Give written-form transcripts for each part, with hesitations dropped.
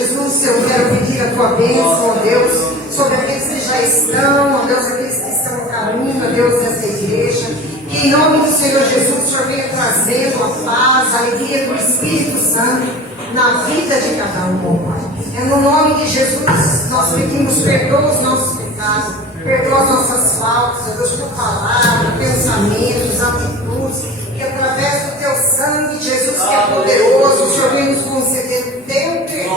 Jesus, eu quero pedir a tua bênção, ó Deus, sobre aqueles que já estão, ó Deus, aqueles que estão no caminho, ó Deus, dessa igreja. Que em nome do Senhor Jesus, o Senhor venha trazendo a paz, a alegria do Espírito Santo na vida de cada um, ó Pai. É no nome de Jesus, nós pedimos, perdoa os nossos pecados, perdoa as nossas faltas, ó Deus, por palavra, pensamentos, atitudes, que através do teu sangue, Jesus, que é poderoso, o Senhor vem nos conceder o teu perdão.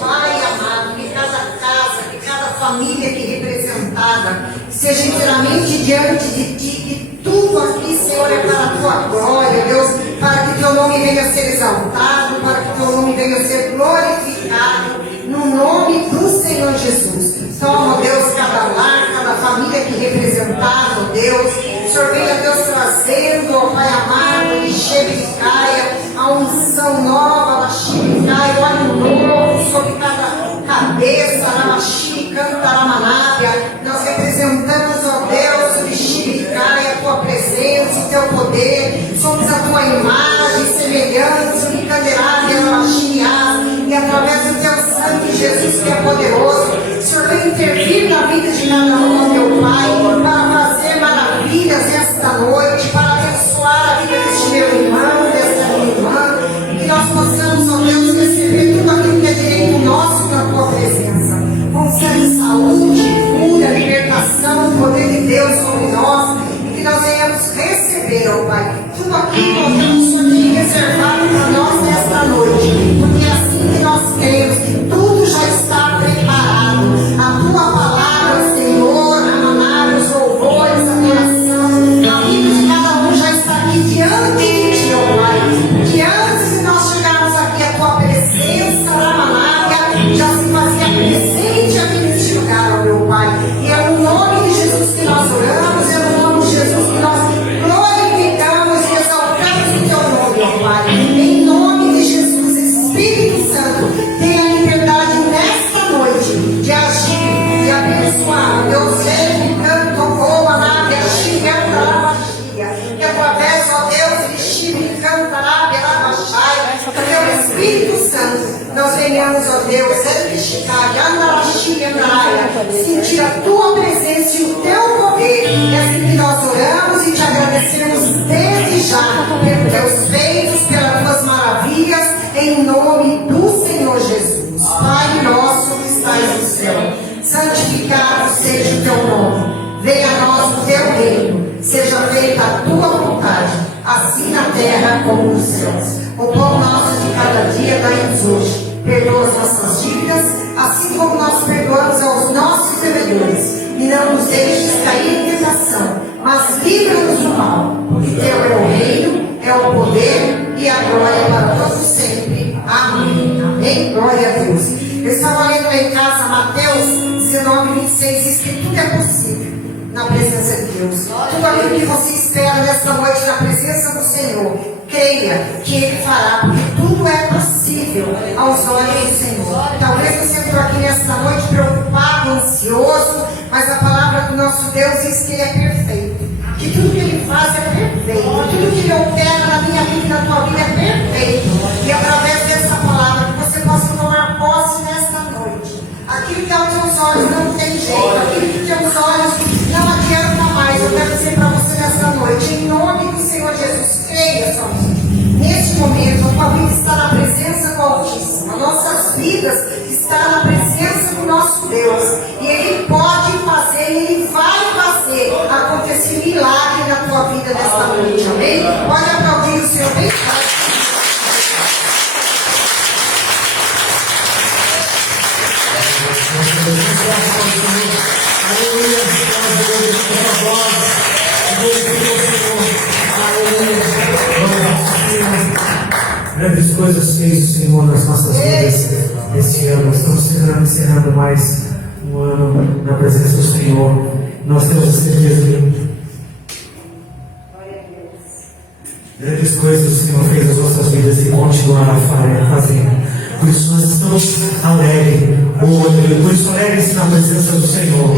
Pai amado, que cada casa, que cada família aqui representada seja inteiramente diante de ti, que tudo aqui, Senhor, é para a tua glória, Deus, para que teu nome venha a ser exaltado, para que teu nome venha a ser glorificado, no nome do Senhor Jesus. Toma, Deus, cada lar, cada família aqui representada, Deus. O Senhor venha, Deus, trazendo, ó Pai amado, e Xericaia, a unção nova, a Xericaia, o ano novo sobre cada cabeça, na Xericantaramanávia. Nós representamos, ó Deus, de Xericaia, a tua presença e teu poder. Somos a tua imagem, semelhantes, de Candelária, na e através do teu sangue, Jesus, que é poderoso, o Senhor vem intervir na vida de cada um, meu Pai, para fazer maravilhas esta noite, para abençoar a vida deste meu irmão, desta minha irmã, e que nós possamos, ó Deus, receber tudo aquilo que é direito nosso na tua presença. Concede saúde, cura, libertação, o poder de Deus sobre nós, e que nós venhamos receber, ó Pai, tudo aquilo, ó Deus, que o Senhor tem reservado para nós nesta noite, porque é assim que nós cremos, que tudo já está preparado. A tua palavra, Senhor, a manar os louvores, a adoração, a vida de cada um já está aqui diante de ti, ó Pai. Que antes de nós chegarmos aqui, a tua presença, a manária, já se fazia presente aqui neste lugar, ó meu Pai. E é no nome de Jesus que nós oramos, é no nome de Jesus que nós glorificamos e exaltamos o teu nome, ó Pai. Em nome de Jesus, Espírito Santo, tenha liberdade nesta noite de agir, de abençoar. Deus, ele canto, boa, nábia, xinganta, lavachia. Que através, ó Deus, de xinganta, nábia, lavachia, teu Espírito Santo, nós venhamos, ó Deus, sentir a tua presença e o teu poder. É assim que nós oramos e te agradecemos desde já pelos teus feitos, pelas tuas maravilhas, em nome do Senhor Jesus. Pai nosso que estás no céu, santificado seja o teu nome. Venha a nós o teu reino, seja feita a tua vontade, assim na terra como nos céus. O pão nosso de cada dia dai-nos hoje. Perdoa as nossas dívidas, assim como nós perdoamos aos nossos devedores. E não nos deixes cair em tentação, mas livra-nos do mal. Porque teu é o reino, é o poder e a glória para todos sempre. Amém. Amém. Glória a Deus. Eu estava lendo lá em casa Mateus 19, 26, diz que tudo é possível na presença de Deus. Tudo aquilo que você espera nesta noite na presença do Senhor, creia que Ele fará, porque tudo é possível aos olhos do Senhor. Talvez você entrou aqui nesta noite preocupado, ansioso, mas a palavra do nosso Deus diz que Ele é perfeito, que tudo que Ele faz é perfeito, tudo que Ele opera na minha vida e na tua vida é perfeito. E através dessa palavra que você possa tomar posse nesta noite. Aquilo que aos teus olhos não tem jeito, aquilo que teus olhos não adianta mais, eu quero dizer para você nesta noite, em nome do Senhor Jesus, creia somente. Neste momento, a tua vida está na presença do Altíssimo, as nossas vidas estão na presença do nosso Deus, e Ele pode fazer, Ele vai fazer acontecer milagre na tua vida nesta noite, amém? Pode aplaudir o Senhor bem forte. Grandes coisas fez o Senhor nas nossas vidas este ano. Estamos encerrando mais um ano na presença do Senhor. Nós temos a certeza que grandes coisas o Senhor fez nas nossas vidas e continuará fazendo. Por isso nós estamos alegres. Por isso alegres na presença do Senhor.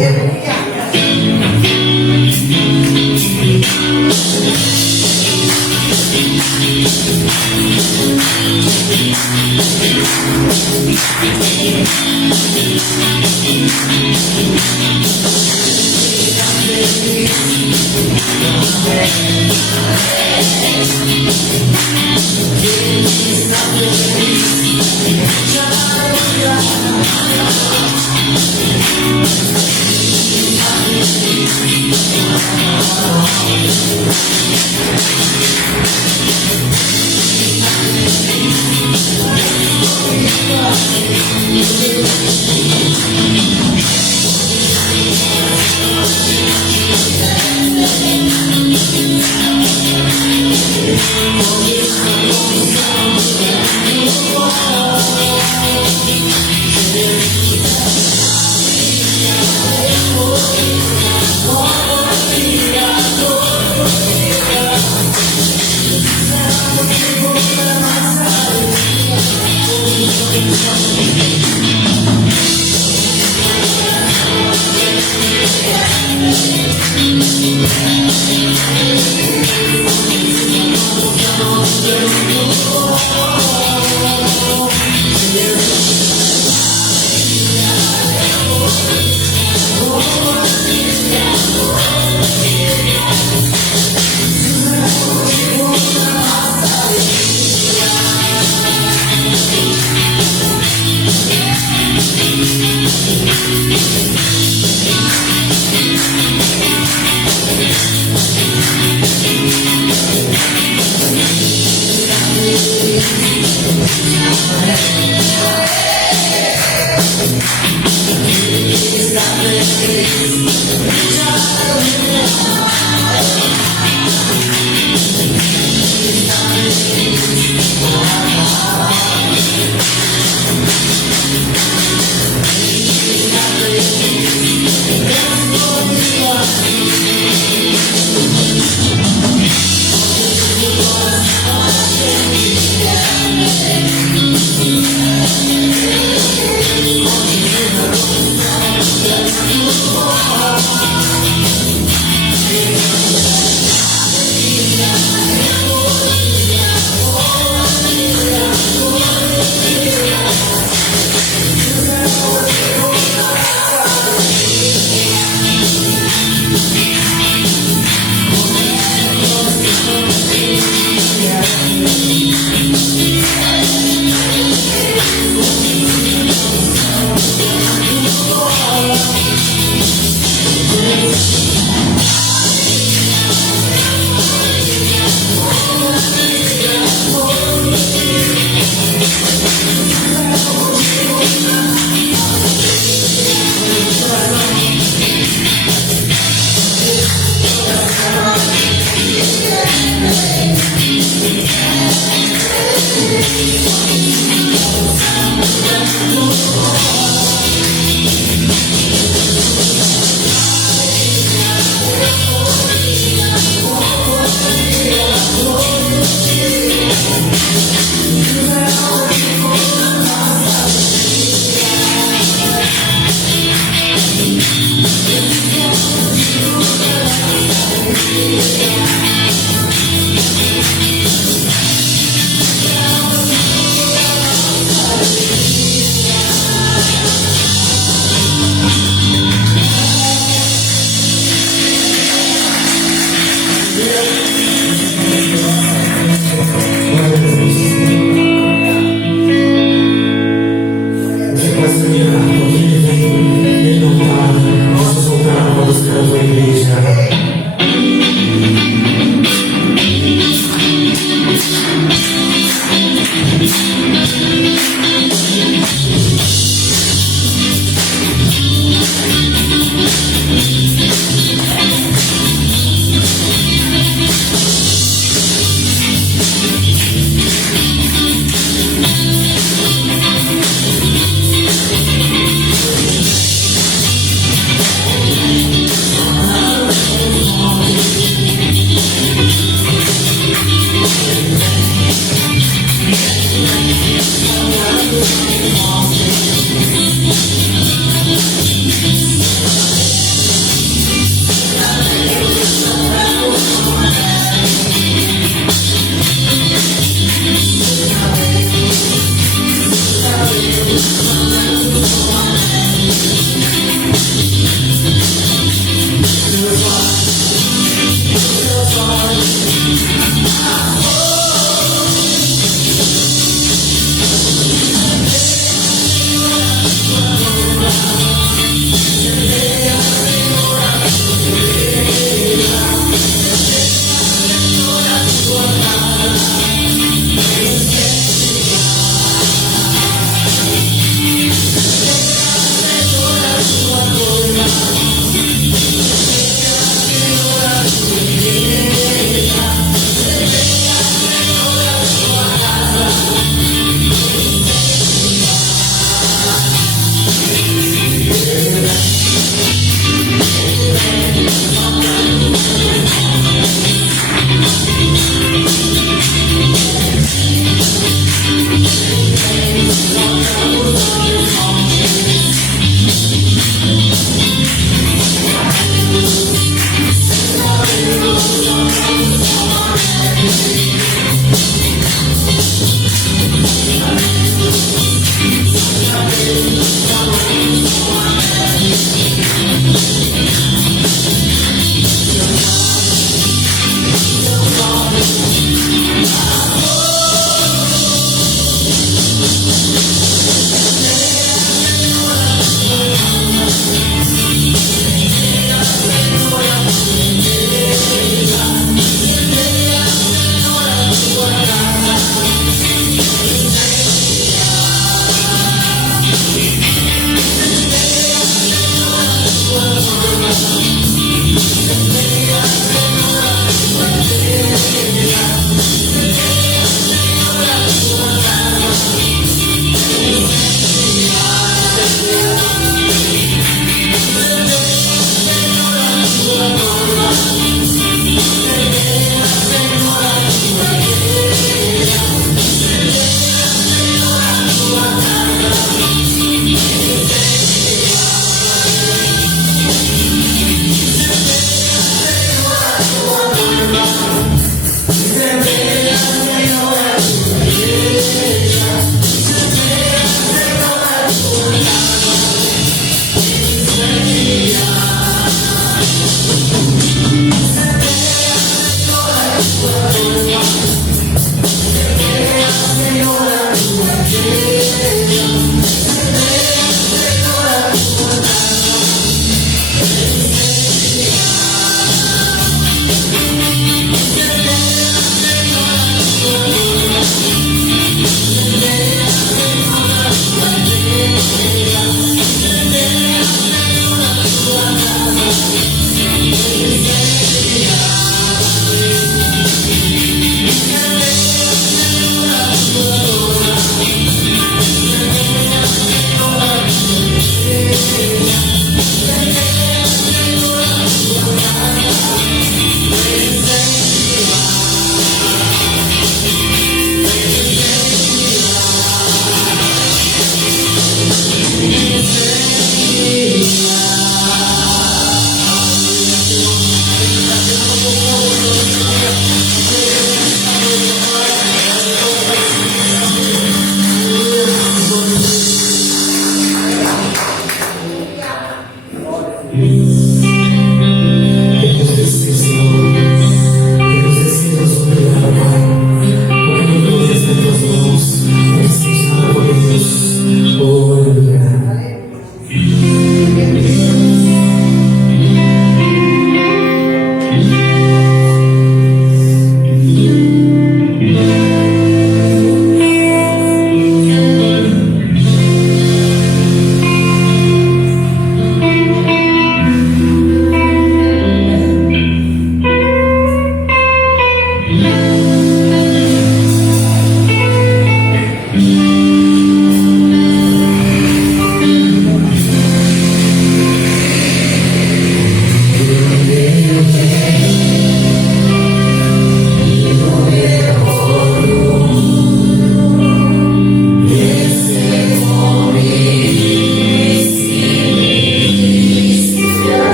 Ele não está, vamos voltar a buscar a tua igreja.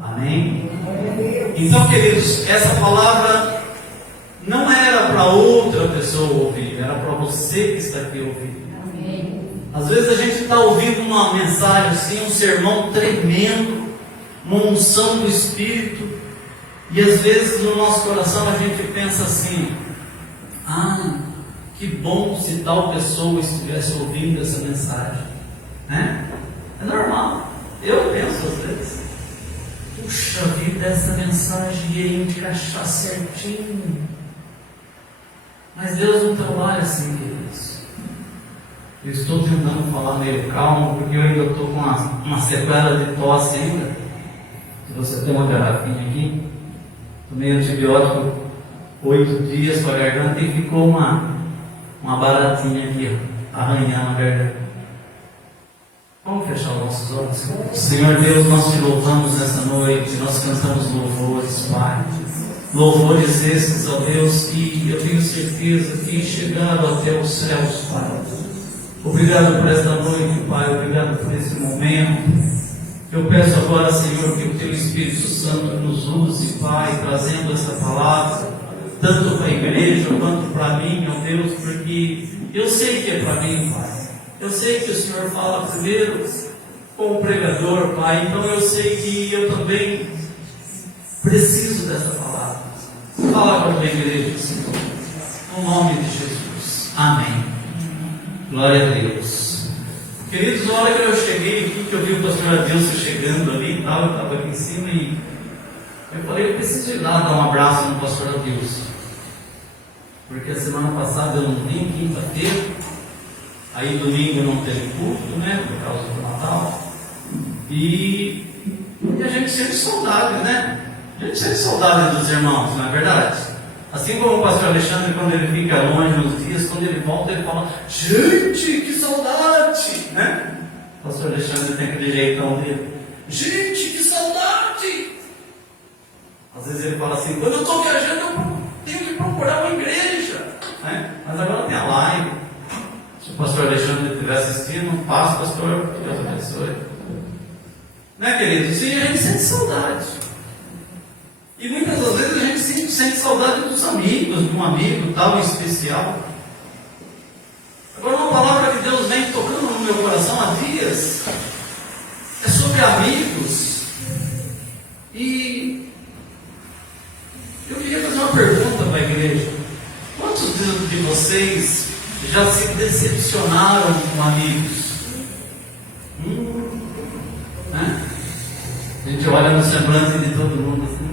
Amém? Então, queridos, essa palavra não era para outra pessoa ouvir, era para você que está aqui ouvindo. Às vezes a gente está ouvindo uma mensagem assim, um sermão tremendo, uma unção do Espírito, e às vezes no nosso coração a gente pensa assim: ah, que bom se tal pessoa estivesse ouvindo essa mensagem, né? É normal, eu penso às vezes: puxa vida, essa mensagem ia encaixar certinho. Mas Deus não trabalha assim, queridos. Eu estou tentando falar meio calmo, porque eu ainda estou com uma sequela de tosse ainda. Se você tem uma garrafinha aqui, tomei antibiótico 8 dias para a garganta e ficou uma baratinha aqui, ó, arranhando a garganta. Vamos fechar os nossos olhos. Senhor Deus, nós te louvamos nessa noite, nós cantamos louvores, Pai. Louvores esses, ó Deus, que eu tenho certeza que chegaram até os céus, Pai. Obrigado por esta noite, Pai, obrigado por esse momento. Eu peço agora, Senhor, que o Teu Espírito Santo nos use, Pai, trazendo essa palavra, tanto para a igreja quanto para mim, ó Deus, porque eu sei que é para mim, Pai. Eu sei que o Senhor fala primeiro com o pregador, Pai, então eu sei que eu também preciso dessa palavra. Fala com a igreja, Senhor, no nome de Jesus. Amém. Glória a Deus. Queridos, na hora que eu cheguei aqui, que eu vi o pastor Adilson chegando ali e tal, eu estava aqui em cima e eu falei: eu preciso ir lá dar um abraço no pastor Adilson, porque a semana passada eu não vim, quinta-feira, aí domingo não teve culto, né, por causa do Natal, e a gente sente saudade, né? A gente sente saudade dos irmãos, não é verdade? Assim como o pastor Alexandre, quando ele fica longe uns dias, quando ele volta, ele fala: gente, que saudade, né? O pastor Alexandre tem aquele jeitão dele: gente, que saudade. Às vezes ele fala assim: quando eu estou viajando, eu tenho que procurar uma igreja, né? Mas agora tem a live. Se o pastor Alexandre estiver assistindo, passa, pastor, que Deus abençoe. Né, queridos? Sim, a gente sente saudade. E muitas das vezes a gente sente saudade dos amigos, de um amigo tal especial. Agora, uma palavra que Deus vem tocando no meu coração há dias é sobre amigos. E eu queria fazer uma pergunta para a igreja: quantos de vocês já se decepcionaram com amigos? Né? A gente olha no semblante de todo mundo assim.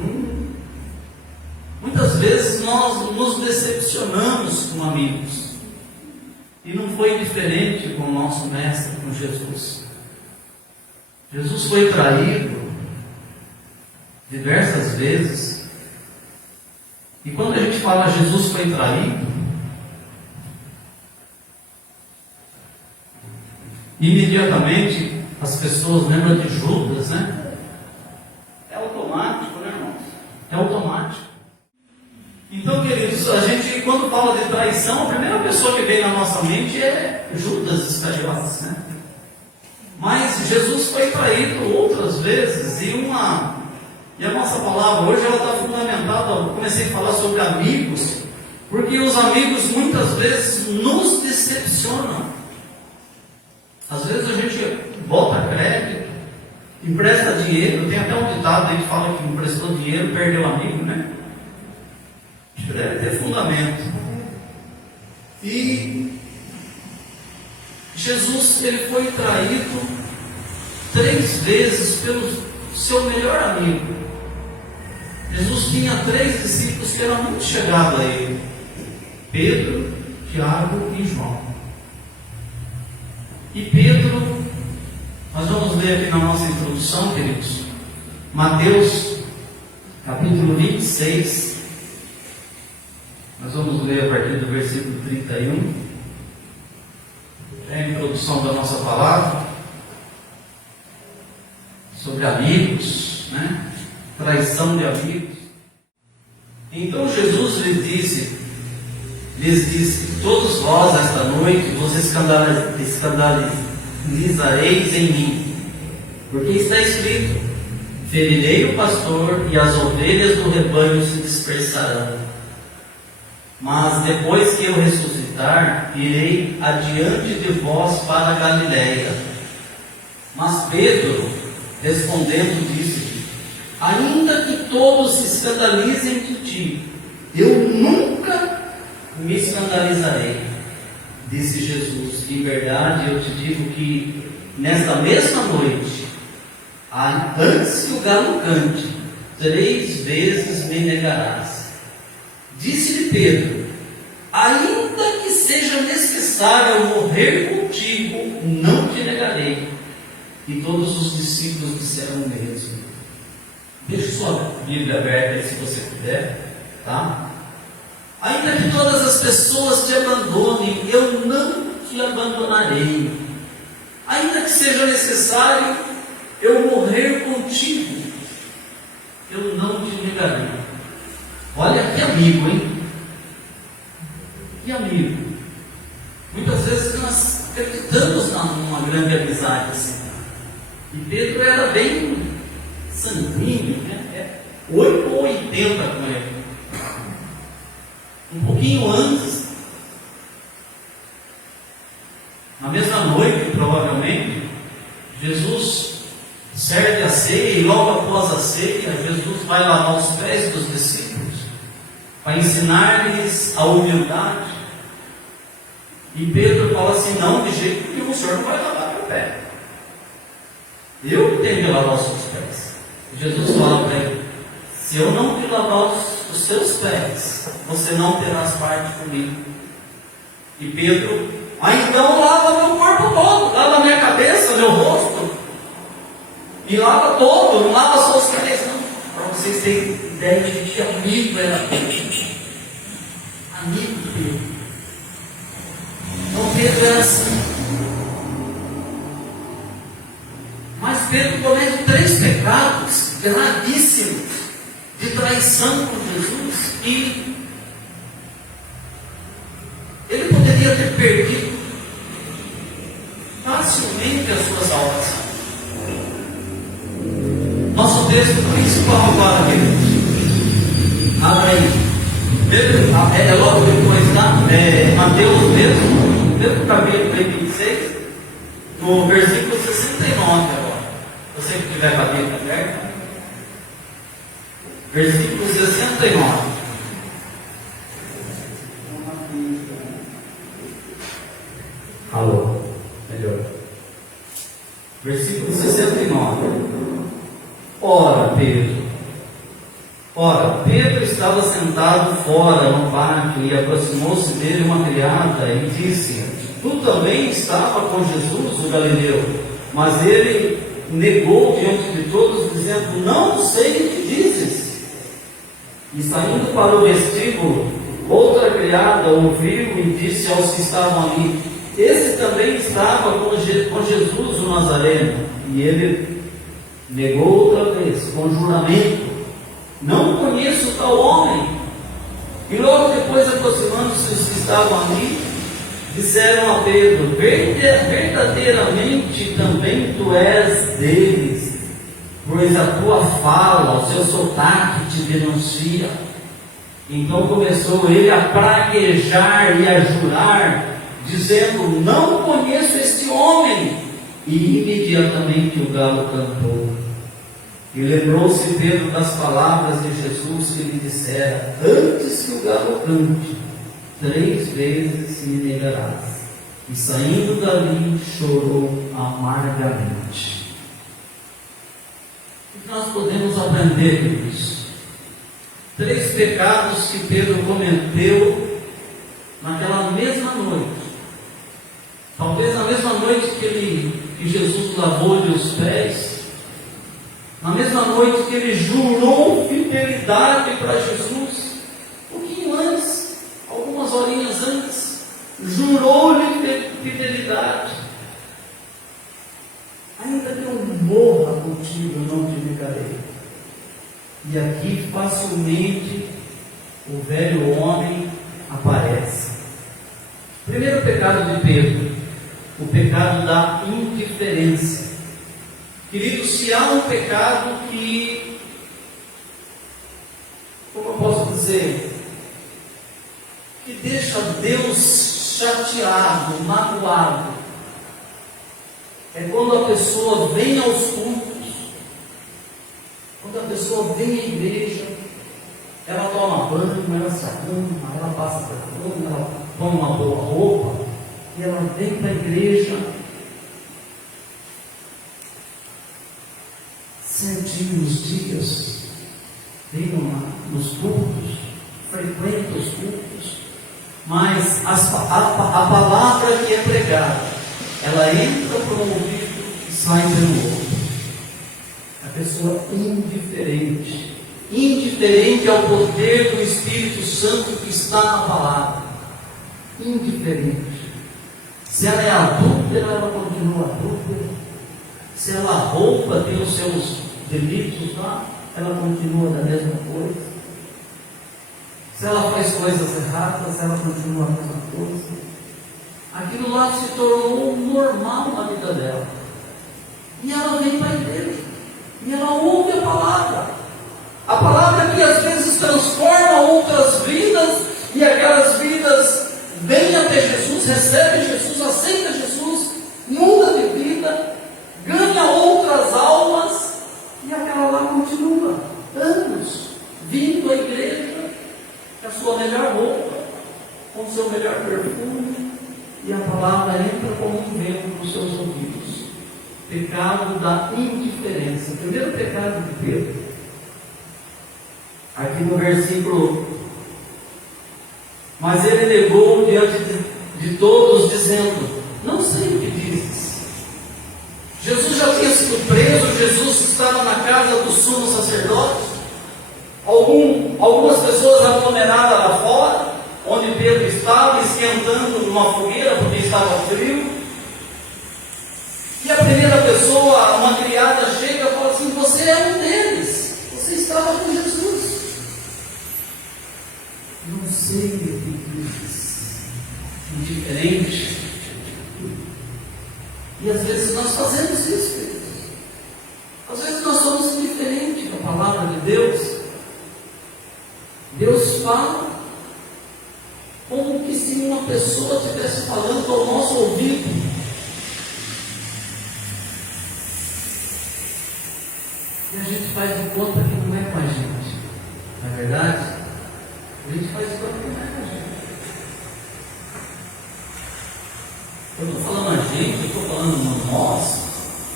Muitas vezes nós nos decepcionamos com amigos. E não foi diferente com o nosso mestre, com Jesus. Jesus foi traído diversas vezes. E quando a gente fala Jesus foi traído, imediatamente as pessoas lembram de Judas, né? É automático, né, irmãos? É automático. Então, queridos, a gente, quando fala de traição, a primeira pessoa que vem na nossa mente é Judas Iscariotes, né? Mas Jesus foi traído outras vezes, e a nossa palavra hoje ela está fundamentada. Eu comecei a falar sobre amigos, porque os amigos muitas vezes nos decepcionam. Às vezes a gente bota crédito, empresta dinheiro. Tem até um ditado aí que fala que emprestou dinheiro, perdeu amigo, né? Deve ter fundamento. E Jesus, ele foi traído 3 vezes pelo seu melhor amigo. Jesus tinha 3 discípulos que eram muito chegados a ele: Pedro, Tiago e João. E Pedro, nós vamos ler aqui na nossa introdução, queridos, Mateus capítulo 26. Nós vamos ler a partir do versículo 31. É a introdução da nossa palavra. sobre amigos, né? Traição de amigos. Então Jesus lhes disse: todos vós esta noite vos escandalizareis em mim, porque está escrito: ferirei o pastor e as ovelhas do rebanho se dispersarão. Mas depois que eu ressuscitar, irei adiante de vós para a Galiléia. Mas Pedro, respondendo, disse-lhe: ainda que todos se escandalizem de ti, eu nunca me escandalizarei. Disse Jesus: em verdade eu te digo que nesta mesma noite, antes que o galo cante, 3 vezes me negarás. Disse-lhe Pedro: ainda que seja necessário eu morrer contigo, não te negarei. E todos os discípulos disseram o mesmo. Deixe sua Bíblia aberta aí, se você puder, tá? Ainda que todas as pessoas te abandonem, eu não te abandonarei. Ainda que seja necessário eu morrer contigo, eu não te negarei. Olha que amigo, hein? Que amigo. Muitas vezes nós acreditamos numa grande amizade assim. E Pedro era bem sanguíneo, né? 8 ou 80 com ele. Um pouquinho antes, na mesma noite, provavelmente, Jesus serve a ceia, e logo após a ceia, Jesus vai lavar os pés dos discípulos, para ensinar-lhes a humildade. E Pedro fala assim: não, de jeito nenhum, o Senhor não vai lavar meu pé. Eu tenho que lavar os seus pés. E Jesus fala para ele: se eu não te lavar os seus pés, você não terás parte comigo. E Pedro: então lava meu corpo todo, lava minha cabeça, meu rosto, e lava todo, não lava só os pés, não. Para vocês terem ideia de que amigo era Pedro. Amigo de Pedro. Então Pedro era assim. Mas Pedro comete 3 pecados gravíssimos de traição com Jesus, e ele poderia ter perdido facilmente as suas almas. Nosso texto principal agora, queridos, abre aí. É logo depois, tá? Mateus mesmo capítulo 26, no versículo 69 agora. Você que tiver com a Bíblia aberta, versículo 69. Alô, melhor. Versículo 69. Ora, Pedro estava sentado fora no pátio, e aproximou-se dele uma criada e disse: tu também estava com Jesus, o Galileu? Mas ele negou diante de todos, dizendo: não sei o que dizes. E saindo para o vestíbulo, outra criada ouviu e disse aos que estavam ali: esse também estava com Jesus o Nazareno. E ele negou outra vez, com juramento: não conheço tal homem. E logo depois, aproximando-se os que estavam ali, disseram a Pedro: verdadeiramente também tu és deles, pois a tua fala, o seu sotaque te denuncia. Então começou ele a praguejar e a jurar, dizendo: não conheço este homem. E imediatamente o galo cantou. E lembrou-se Pedro das palavras de Jesus que lhe dissera: antes que o galo cante, 3 vezes me negarás. E saindo dali, chorou amargamente. O que nós podemos aprender com isso? 3 pecados que Pedro cometeu naquela mesma noite. Talvez na mesma noite que Jesus lavou-lhe os pés, na mesma noite que ele jurou fidelidade para Jesus, um pouquinho antes, algumas horinhas antes, jurou-lhe fidelidade. Ainda que eu morra contigo, eu não E aqui facilmente o velho homem aparece. Primeiro pecado de Pedro, o pecado da indiferença. Queridos, se há um pecado que, como eu posso dizer, que deixa Deus chateado, magoado, é quando a pessoa vem aos cultos, quando a pessoa vem à igreja, ela toma banho, ela se arruma, ela passa perfume, ela põe uma boa roupa, e ela vem para a igreja certinho nos dias, vem nos cultos, frequenta os cultos, mas a palavra que é pregada, ela entra por um ouvido e sai pelo outro. A pessoa indiferente, indiferente ao poder do Espírito Santo que está na palavra, indiferente. Se ela é adúltera, ela continua adúltera. Se ela rouba, tem os seus delitos lá, ela continua da mesma coisa. Se ela faz coisas erradas, ela continua a mesma coisa. Aquilo lá se tornou normal na vida dela. E ela vem para a igreja. E ela ouve a palavra. A palavra que às vezes transforma outras vidas. E aquelas vidas vêm até Jesus, recebem Jesus, aceitam Jesus, muda de vida, ganha outras almas. E aquela lá continua anos vindo à igreja com a sua melhor roupa, com o seu melhor perfume, e a palavra entra como um vento nos seus ouvidos. Pecado da indiferença. Primeiro pecado de Pedro, aqui no versículo: mas ele negou diante de todos, dizendo: não sei o que dizes. Jesus já tinha sido preso, Jesus estava na casa do sumo sacerdote, algumas pessoas aglomeradas lá fora, onde Pedro estava, esquentando numa fogueira, porque estava frio. E a primeira pessoa, uma criada, chega e fala assim: você é um deles, você estava com Jesus. Não sei o que dizes. Indiferente. E às vezes nós fazemos isso, queridos. Às vezes nós somos indiferentes com a palavra de Deus. Deus fala como que se uma pessoa estivesse falando ao nosso ouvido. E a gente faz de conta que não é com a gente. Não é verdade? A gente faz de conta que não é com a gente. Eu não estou falando a gente, eu estou falando no nós,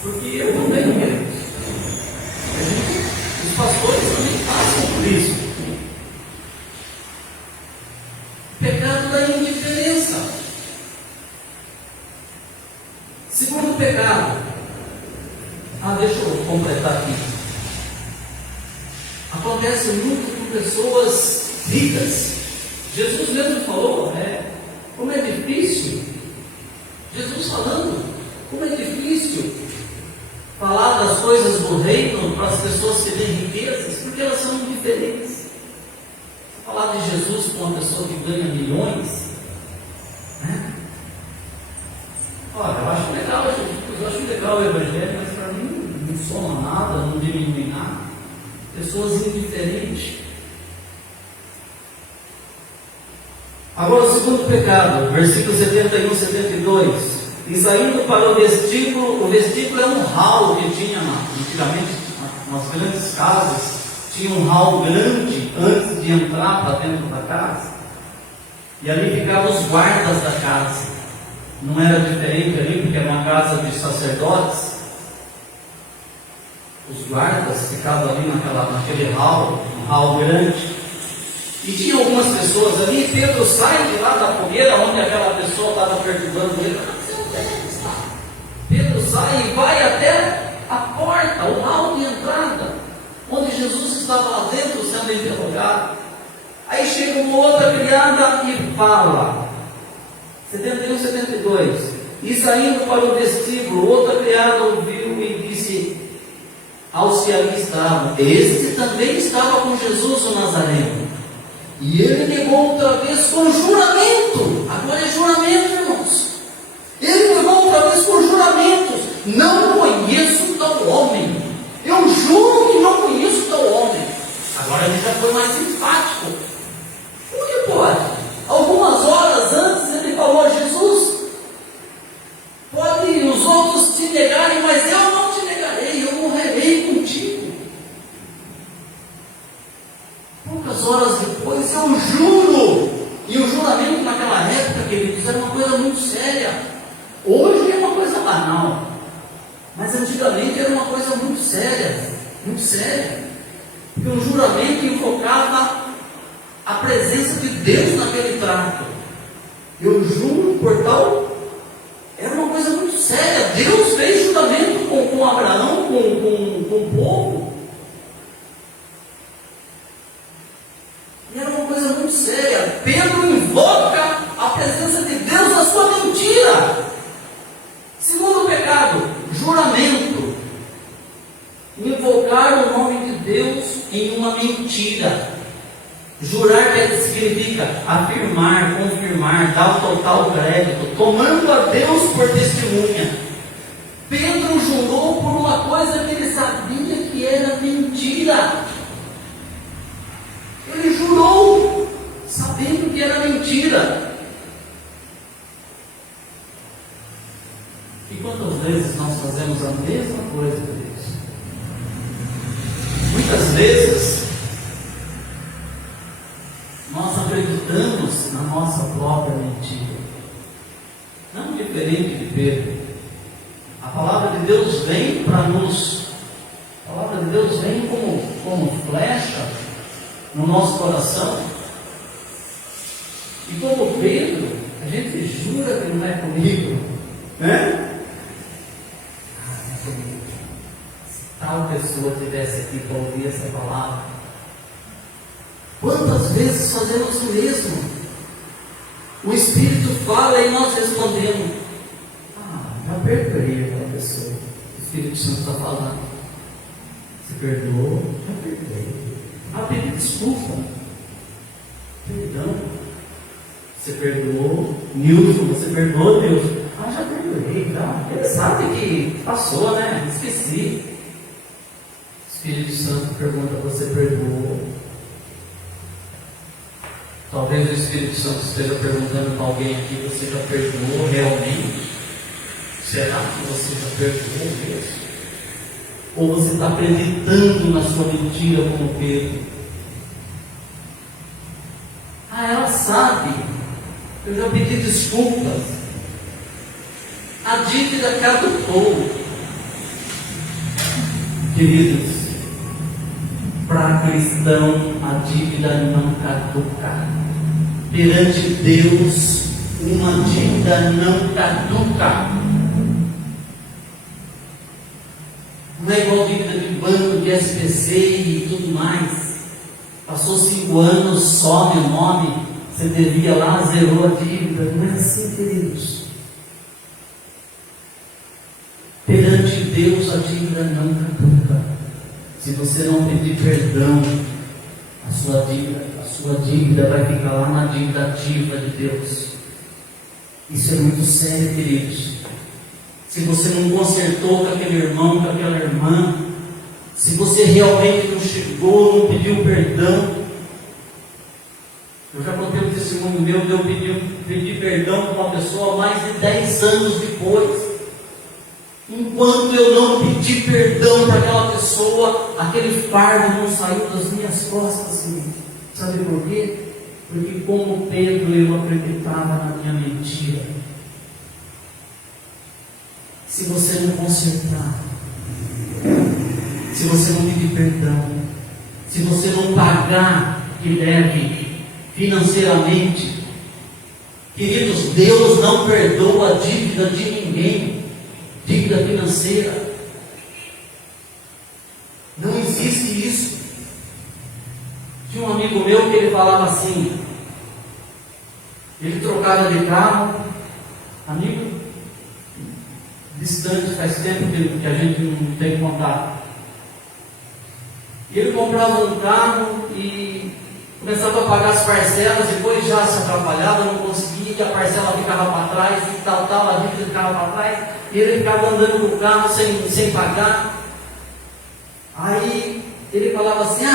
porque eu também quero. Os pastores também passam por isso. Pecado da indiferença. Segundo pecado. Deixa eu completar aqui. Acontece muito com pessoas ricas. Jesus mesmo falou, como é difícil. Jesus falando, como é difícil falar das coisas do reino para as pessoas que têm riquezas, porque elas são diferentes. Falar de Jesus com uma pessoa que ganha milhões, Olha, eu acho legal Jesus, eu acho legal o Evangelho, mas para mim não soma nada, não diminui nada. Pessoas indiferentes. Agora o segundo pecado, versículos 71 e 72. E saindo para o vestíbulo é um hall que tinha antigamente nas grandes casas, tinha um hall grande antes de entrar para dentro da casa, e ali ficavam os guardas da casa. Não era diferente ali, porque era uma casa de sacerdotes. Os guardas ficavam ali naquele hall, um hall grande. E tinha algumas pessoas ali. Pedro sai de lá da fogueira, onde aquela pessoa estava perturbando ele. Pedro sai e vai até a porta, o hall de entrada, onde Jesus estava lá dentro sendo interrogado. Aí chega uma outra criada e fala, 71, 72. E saindo para o vestíbulo, outra criada ouviu e disse: aos que ali estavam: este também estava com Jesus o Nazareno. E ele negou outra vez com juramento. Agora é juramento, irmãos. Ele negou outra vez com juramentos: não conheço tal homem. Eu juro que não conheço tal homem. Agora ele já foi mais enfático. Como que pode? Algumas horas antes ele falou a Jesus: pode os outros te negarem, mas eu não te negarei, eu morrerei contigo. Poucas horas depois, eu juro. E o juramento naquela época, queridos, era uma coisa muito séria. Hoje é uma coisa banal, mas antigamente era uma coisa muito séria, muito séria. Porque o juramento invocava a presença de Deus naquele trato. Eu juro por tal. Era uma coisa muito séria. Deus fez juramento com Abraão, com o povo. E era uma coisa muito séria. Pedro invoca a presença de Deus na sua mentira. Segundo pecado, juramento. Invocar o nome de Deus em uma mentira. Jurar significa afirmar, confirmar, dar o total crédito, tomando a Deus por testemunha. Pedro jurou por uma coisa que ele sabia que era mentira. Ele jurou sabendo que era mentira. E quantas vezes nós fazemos a mesma coisa, queridos? Muitas vezes nós acreditamos na nossa própria mentira. Não diferente de Pedro. A palavra de Deus vem para nos. A palavra de Deus vem como flecha no nosso coração. E como Pedro, a gente jura que não é comigo, né? Se tal pessoa estivesse aqui para ouvir essa palavra. Quantas vezes fazemos o mesmo? O Espírito fala e nós respondemos: já perdoei aquela pessoa. O Espírito Santo está falando: você perdoou? Já perdoei. Pedi desculpa. Perdão. Você perdoou? Nilson, você perdoou, Nilson? Já perdoei, tá? Ele sabe que passou, né? Esqueci. O Espírito Santo pergunta: você perdoou? Talvez o Espírito Santo esteja perguntando para alguém aqui: você já perdoou realmente? Será que você já perdoou mesmo? Ou você está acreditando na sua mentira como Pedro? Ela sabe. Eu já pedi desculpas. A dívida caducou. Queridos, para cristão a dívida não caduca. Perante Deus, uma dívida não caduca. Não é igual dívida de banco, de SPC e tudo mais. Passou 5 anos, some o nome, você devia lá, zerou a dívida. Não é assim, queridos. Perante Deus a dívida não caduca. Se você não pedir perdão, a sua dívida vai ficar lá na dívida ativa de Deus. Isso é muito sério, queridos. Se você não consertou com aquele irmão, com aquela irmã, se você realmente não chegou, não pediu perdão. Eu já contei um testemunho meu de eu pedir perdão para uma pessoa mais de 10 anos depois. Enquanto eu não pedi perdão para aquela pessoa, aquele fardo não saiu das minhas costas. Sabe por quê? Porque como Pedro eu acreditava na minha mentira. Se você não consertar, se você não pedir perdão, se você não pagar o que deve financeiramente, queridos, Deus não perdoa a dívida de ninguém. Dívida financeira. Não existe isso. Tinha um amigo meu que ele falava assim, ele trocava de carro, amigo distante, faz tempo que a gente não tem contato. E ele comprava um carro e começava a pagar as parcelas, depois já se atrapalhava, não conseguia, e a parcela ficava para trás, e tal, a dívida ficava para trás, e ele ficava andando com o carro sem pagar. Aí ele falava assim: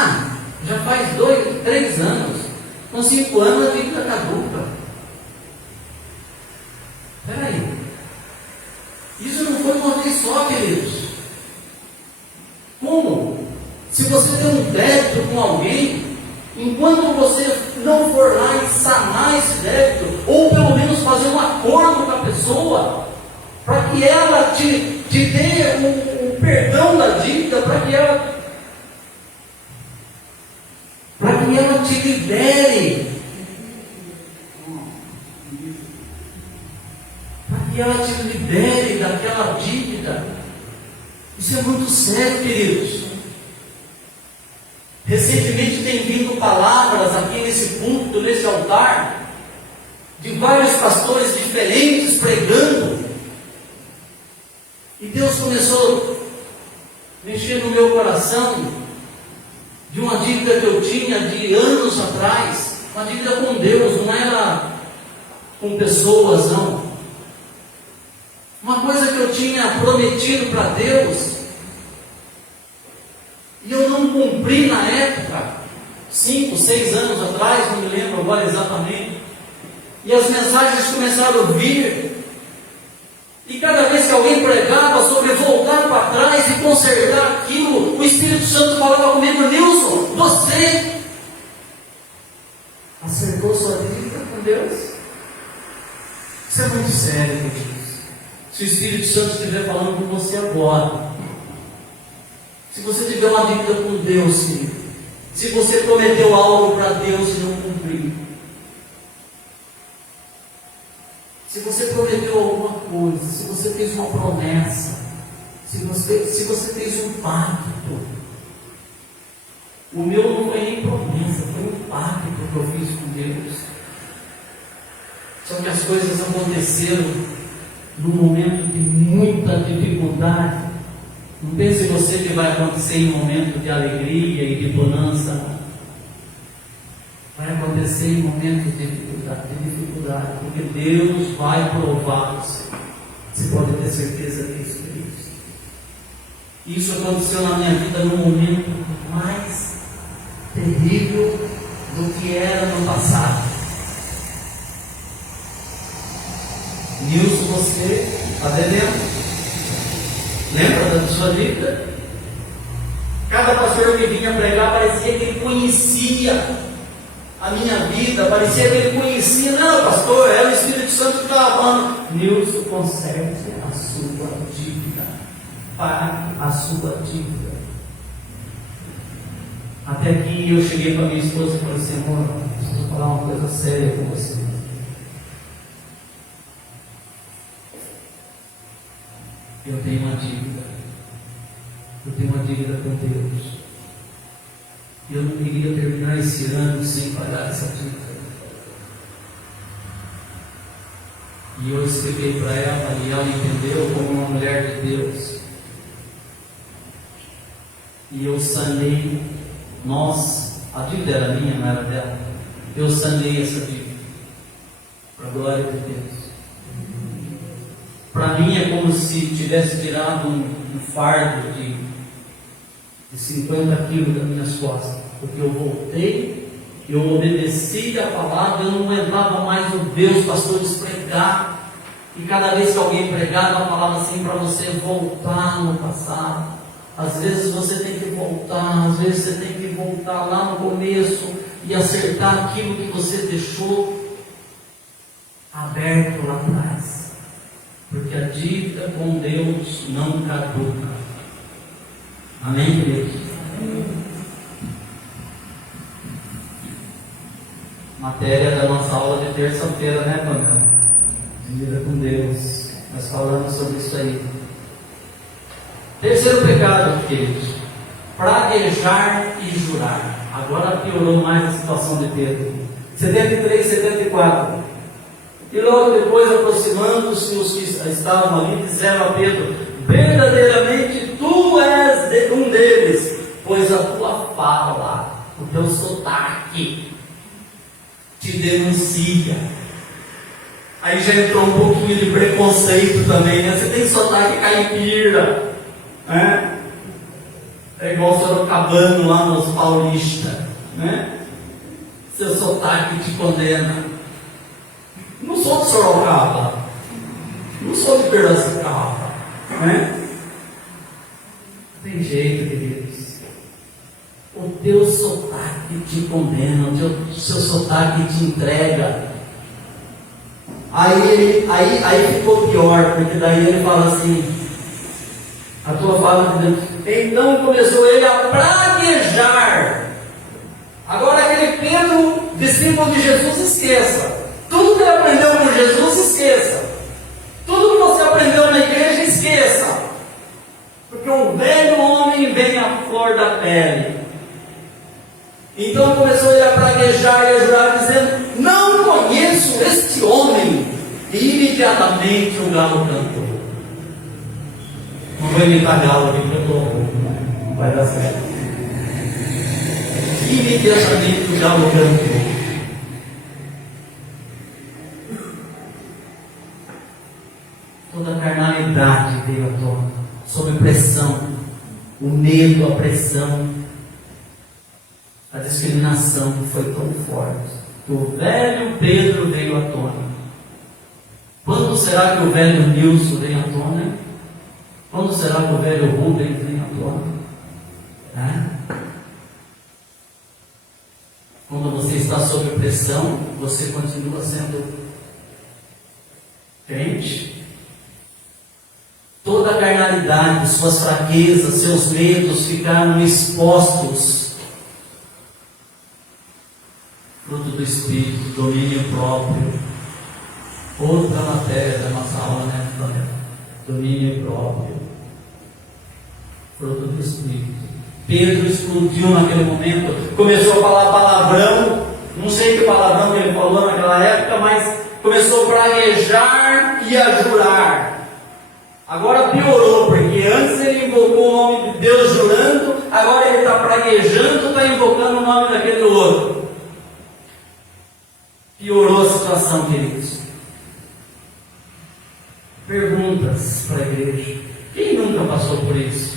já faz 2, 3 anos, com 5 anos a dívida caduca. Peraí, isso não foi uma vez só, queridos. Como? Se você tem um débito com alguém, enquanto você não for lá e sanar esse débito, ou pelo menos fazer um acordo com a pessoa, para que ela te dê o perdão da dívida, para que ela te libere, para que ela te libere daquela dívida. Isso é muito sério, queridos. Recentemente tem vindo palavras aqui nesse púlpito, nesse altar, de vários pastores diferentes pregando, e Deus começou a mexer no meu coração de uma dívida que eu tinha de anos atrás, uma dívida com Deus, não era com pessoas, não. Uma coisa que eu tinha prometido para Deus, e eu não cumpri na época, 5, 6 anos atrás, não me lembro agora exatamente. E as mensagens começaram a vir, e cada vez que alguém pregava sobre voltar para trás e consertar aquilo, o Espírito Santo falava comigo: Nilson, você acertou sua dívida com Deus? Isso é muito sério, queridos. Se o Espírito Santo estiver falando com você agora, se você tiver uma dívida com Deus, querido, se você prometeu algo para Deus e não cumpriu, se você prometeu alguma coisa, se você fez uma promessa, se você fez um pacto, o meu não foi nem promessa, foi um pacto que eu fiz com Deus. Só que as coisas aconteceram num momento de muita dificuldade. Não pense você que vai acontecer em um momento de alegria e de bonança. Vai acontecer em momentos de dificuldade, porque Deus vai provar você. Você pode ter certeza disso, queridos. Isso aconteceu na minha vida num momento mais terrível do que era no passado. Nilson, você está devendo? Lembra da sua dívida? Cada pastor que vinha pregar parecia que ele conhecia a minha vida, parecia que ele conhecia, não era pastor, era o Espírito Santo que estava falando: Nilson, conserte a sua dívida, pague a sua dívida. Até que eu cheguei para minha esposa e falei assim: amor, preciso falar uma coisa séria com você. Eu tenho uma dívida. Eu tenho uma dívida com Deus. E eu não queria terminar esse ano sem pagar essa dívida. E eu expliquei para ela, e ela entendeu como uma mulher de Deus. E eu sanei, a dívida era minha, não era dela. Eu sanei essa dívida, para a glória de Deus. Para mim é como se tivesse tirado um fardo de 50 quilos das minhas costas, porque eu voltei, eu obedeci a palavra, eu não levava mais o Deus, pastores, pregar, e cada vez que alguém pregava, falava assim para você voltar no passado. Às vezes você tem que voltar, às vezes você tem que voltar lá no começo e acertar aquilo que você deixou aberto lá atrás. Porque a dívida com Deus não caduca. Amém, queridos? Matéria da nossa aula de terça-feira, né, Pamela? Dívida com Deus. Nós falamos sobre isso aí. Terceiro pecado, queridos: praguejar e jurar. Agora piorou mais a situação de Pedro. 73, 74. E logo depois, aproximando-se os que estavam ali, disseram a Pedro: verdadeiramente tu és um deles, pois a tua fala, o teu sotaque te denuncia. Aí já entrou um pouquinho de preconceito também, né? Você tem sotaque caipira, né? É igual o sorocabano lá nos paulistas, né? Seu sotaque te condena. Não sou de Sorocaba, não sou de Piracicaba, né? Não tem jeito, queridos. O teu sotaque te condena, o seu sotaque te entrega. Aí ficou pior, porque daí ele fala assim, a tua fala de Deus. Então começou ele a praguejar. Agora aquele Pedro, discípulo de Jesus, esqueça. Tudo que ele aprendeu com Jesus, esqueça. Tudo que você aprendeu na igreja, esqueça. Porque um velho homem vem à flor da pele. Então começou ele a praguejar e a jurar, dizendo: não conheço este homem. E imediatamente o galo cantou. Não vou imitar galo aqui, porque eu estou rouco, não vai dar certo. Imediatamente o galo cantou. Toda a carnalidade veio à tona, sob pressão, o medo, a pressão, a discriminação foi tão forte que o velho Pedro veio à tona. Quando será que o velho Nilson vem à tona? Quando será que o velho Rubens vem à tona? Quando você está sob pressão, você continua sendo crente. Toda a carnalidade, suas fraquezas, seus medos ficaram expostos. Fruto do Espírito, domínio próprio. Outra matéria da nossa aula, né? Domínio próprio. Fruto do Espírito. Pedro explodiu naquele momento, começou a falar palavrão. Não sei que palavrão que ele falou naquela época, mas começou a praguejar e a jurar. Agora piorou, porque antes ele invocou o nome de Deus jurando, agora ele está praguejando, está invocando o nome daquele outro. Piorou a situação, queridos. Perguntas para a igreja. Quem nunca passou por isso?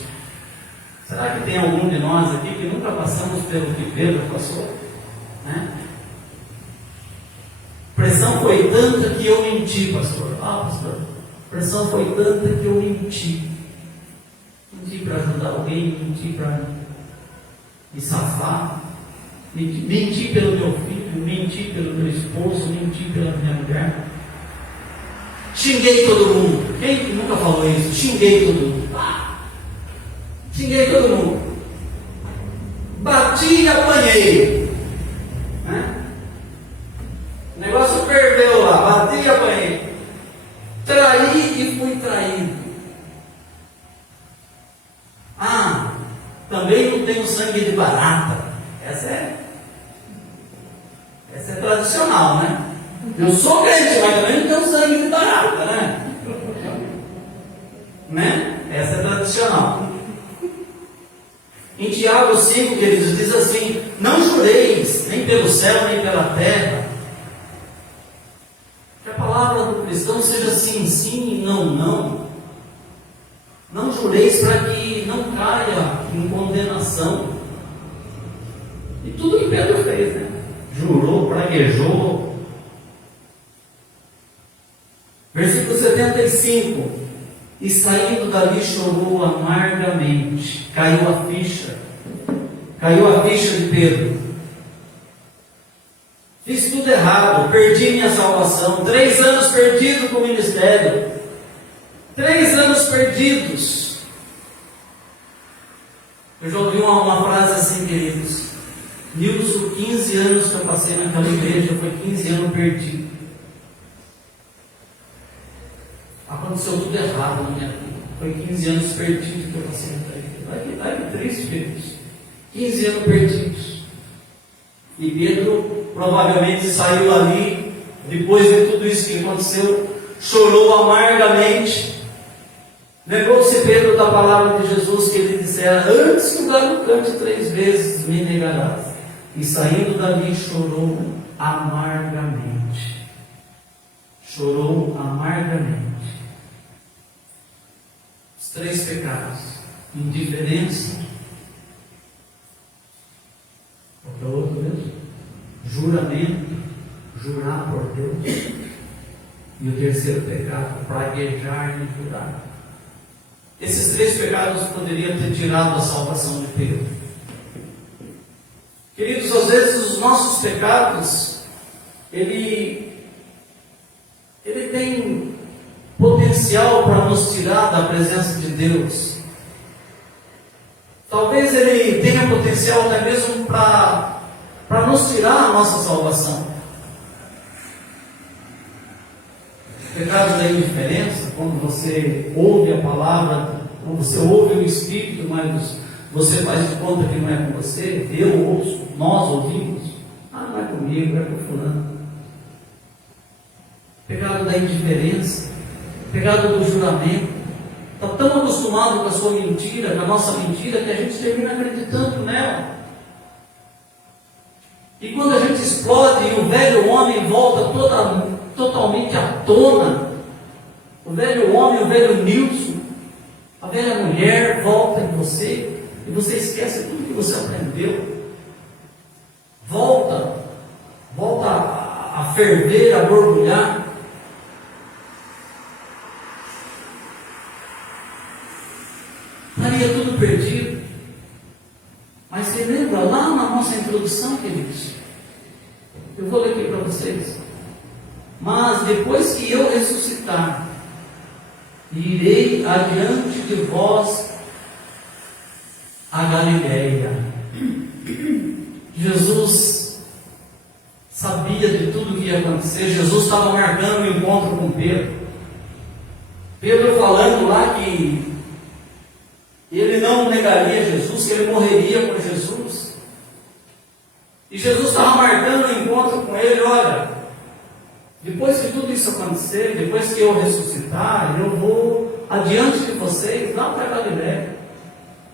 Será que tem algum de nós aqui que nunca passamos pelo que Pedro passou? Né? A pressão foi tanta que eu menti, pastor. Pastor, a pressão foi tanta que eu menti. Menti para ajudar alguém, menti para me safar, menti pelo meu filho, menti pelo meu esposo, menti pela minha mulher. Xinguei todo mundo. Quem nunca falou isso? Xinguei todo mundo. Xinguei todo mundo. Bati e apanhei. Né? O negócio perdeu lá. Bati e apanhei. Traí e fui traído. Também não tenho sangue de barata. Essa é tradicional, né? Eu sou crente, mas também não tenho sangue de barata, né? Essa é tradicional. Em Tiago 5, queridos, diz assim: não jureis, nem pelo céu, nem pela terra. Que a palavra do cristão seja sim, sim e não, não. Não jureis para que não caia em condenação. E tudo que Pedro fez, né? Jurou, praguejou. Versículo 75. E saindo dali chorou amargamente. Caiu a ficha de Pedro. Fiz tudo errado, perdi minha salvação. 3 anos perdido com o ministério. 3 anos perdidos. Eu já ouvi uma frase assim, queridos: Nilson, 15 anos que eu passei naquela igreja, foi 15 anos perdido. Aconteceu tudo errado na minha vida. Foi 15 anos perdidos que eu passei naquela igreja. Ai, que triste, queridos. 15 anos perdidos. E Pedro provavelmente saiu ali, depois de tudo isso que aconteceu, chorou amargamente. Lembrou-se Pedro da palavra de Jesus que ele dissera: antes que o galo cante 3 vezes, me negarás. E saindo dali chorou amargamente. Chorou amargamente. Os 3 pecados: indiferença, qual é o outro mesmo? Juramento, jurar por Deus. E o terceiro pecado, praguejar e jurar. Esses 3 pecados poderiam ter tirado a salvação de Pedro. Queridos, às vezes os nossos pecados, ele tem potencial para nos tirar da presença de Deus. Talvez ele tenha potencial até mesmo para nos tirar a nossa salvação. O pecado da indiferença, quando você ouve a palavra, quando você ouve o Espírito, mas você faz de conta que não é com você, eu ouço, nós ouvimos, não é comigo, é com fulano. Pecado da indiferença, pecado do juramento. Está tão acostumado com a sua mentira, com a nossa mentira, que a gente termina acreditando nela. E quando a gente explode e o velho homem volta totalmente à tona, o velho homem, o velho Nilson, a velha mulher volta em você, e você esquece tudo que você aprendeu. Volta a ferver, a borbulhar. Estaria tudo perdido. Mas você lembra lá na nossa introdução, queridos? Eu vou ler aqui para vocês. Mas depois que eu ressuscitar, irei adiante de vós a Galileia. Jesus sabia de tudo que ia acontecer. Jesus estava marcando o encontro com Pedro. Pedro falando lá que ele não negaria Jesus, que ele morreria por Jesus. E Jesus estava marcando o encontro com ele. Olha, depois que tudo isso acontecer, depois que eu ressuscitar, eu vou adiante de vocês, lá para Galileia.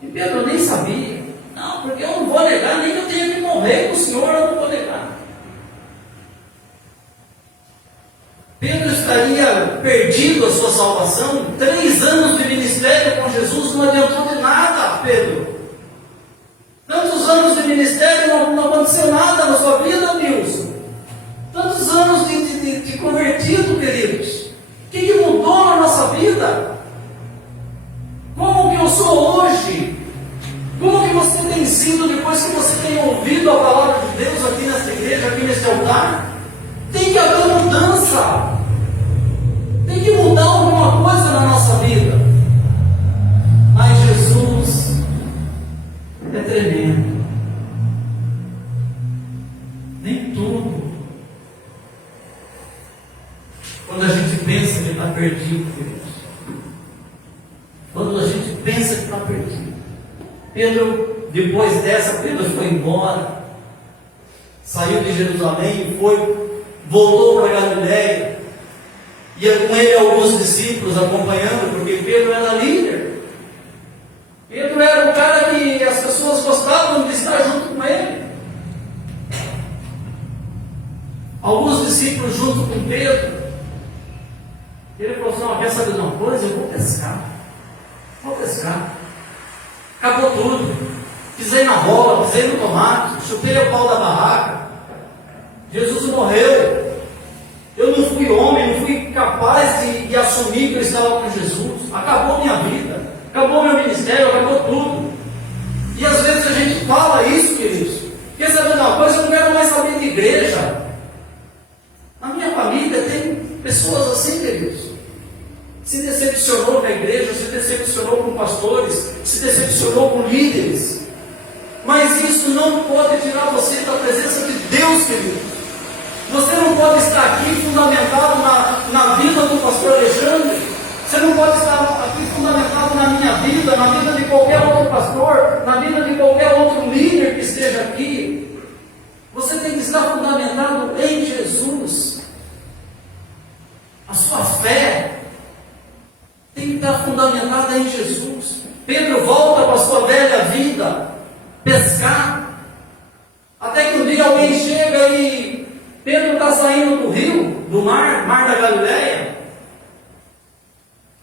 E Pedro nem sabia. Não, porque eu não vou negar, nem que eu tenha que morrer com o Senhor, eu não vou negar. Pedro estaria perdido a sua salvação. 3 anos de ministério com Jesus não adiantou de nada, Pedro. Tantos anos de ministério, não aconteceu nada na sua vida, Nilson. Tantos anos de convertido, queridos. O que mudou na nossa vida? Como que eu sou hoje? Como que você tem sido depois que você tem ouvido a palavra de Deus aqui nessa igreja, aqui nesse altar? Tem que haver mudança. Tem que mudar alguma coisa na nossa vida. Mas Jesus é tremendo. Nem tudo. Quando a gente pensa que está perdido, queridos. Quando a gente pensa que está perdido. Pedro, depois dessa, Pedro foi embora. Saiu de Jerusalém e voltou para Galileia. Ia com ele alguns discípulos acompanhando, porque Pedro era líder. Pedro era o cara que as pessoas gostavam de estar junto com ele. Alguns discípulos junto com Pedro. Ele falou assim: quer saber de uma coisa? Eu vou pescar. Vou pescar. Acabou tudo. Pisei na bola, pisei no tomate, chutei o pau da barraca. Jesus morreu. Eu não fui homem, não fui capaz de assumir que eu estava com Jesus. Acabou minha vida, acabou meu ministério, acabou tudo. E às vezes a gente fala isso, queridos. Quer saber de uma coisa? Eu não quero mais saber de igreja. Na minha família tem pessoas assim, queridos. Se decepcionou com a igreja, se decepcionou com pastores, se decepcionou com líderes. Mas isso não pode tirar você da presença de Deus, queridos. Você não pode estar aqui fundamentado na vida do pastor Alexandre. Você não pode estar aqui fundamentado na minha vida, na vida de qualquer outro pastor, na vida de qualquer outro líder que esteja aqui. Você tem que estar fundamentado em Jesus. A sua fé tem que estar fundamentada Jesus. Pedro volta para a sua velha vida, pescar. Até que um dia alguém chega e Pedro está saindo do rio, do mar da Galileia.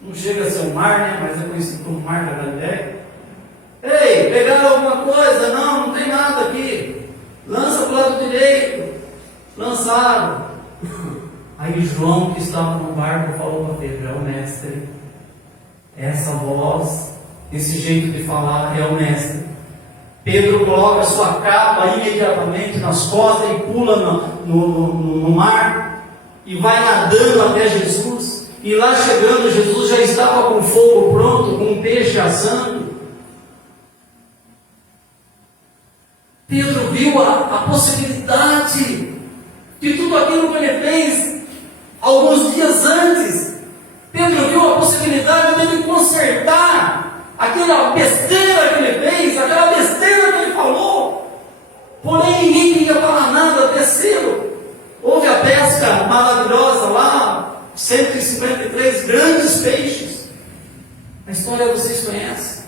Não chega a ser um mar, né? Mas é conhecido como mar da Galileia. Ei, pegaram alguma coisa? Não, não tem nada aqui. Lança para o lado direito. Lançaram. Aí João, que estava no barco, falou para Pedro: é o mestre. Essa voz, esse jeito de falar é o mestre. Pedro coloca a sua capa imediatamente nas costas e pula no mar e vai nadando até Jesus. E lá chegando, Jesus já estava com fogo pronto, com um peixe assando. Pedro viu a possibilidade de tudo aquilo que ele fez alguns dias antes. Pedro viu a possibilidade de ele consertar aquela besteira que ele fez, aquela besteira que ele falou. Porém, ninguém queria falar nada até cedo. Houve a pesca maravilhosa lá, 153 grandes peixes. A história vocês conhecem.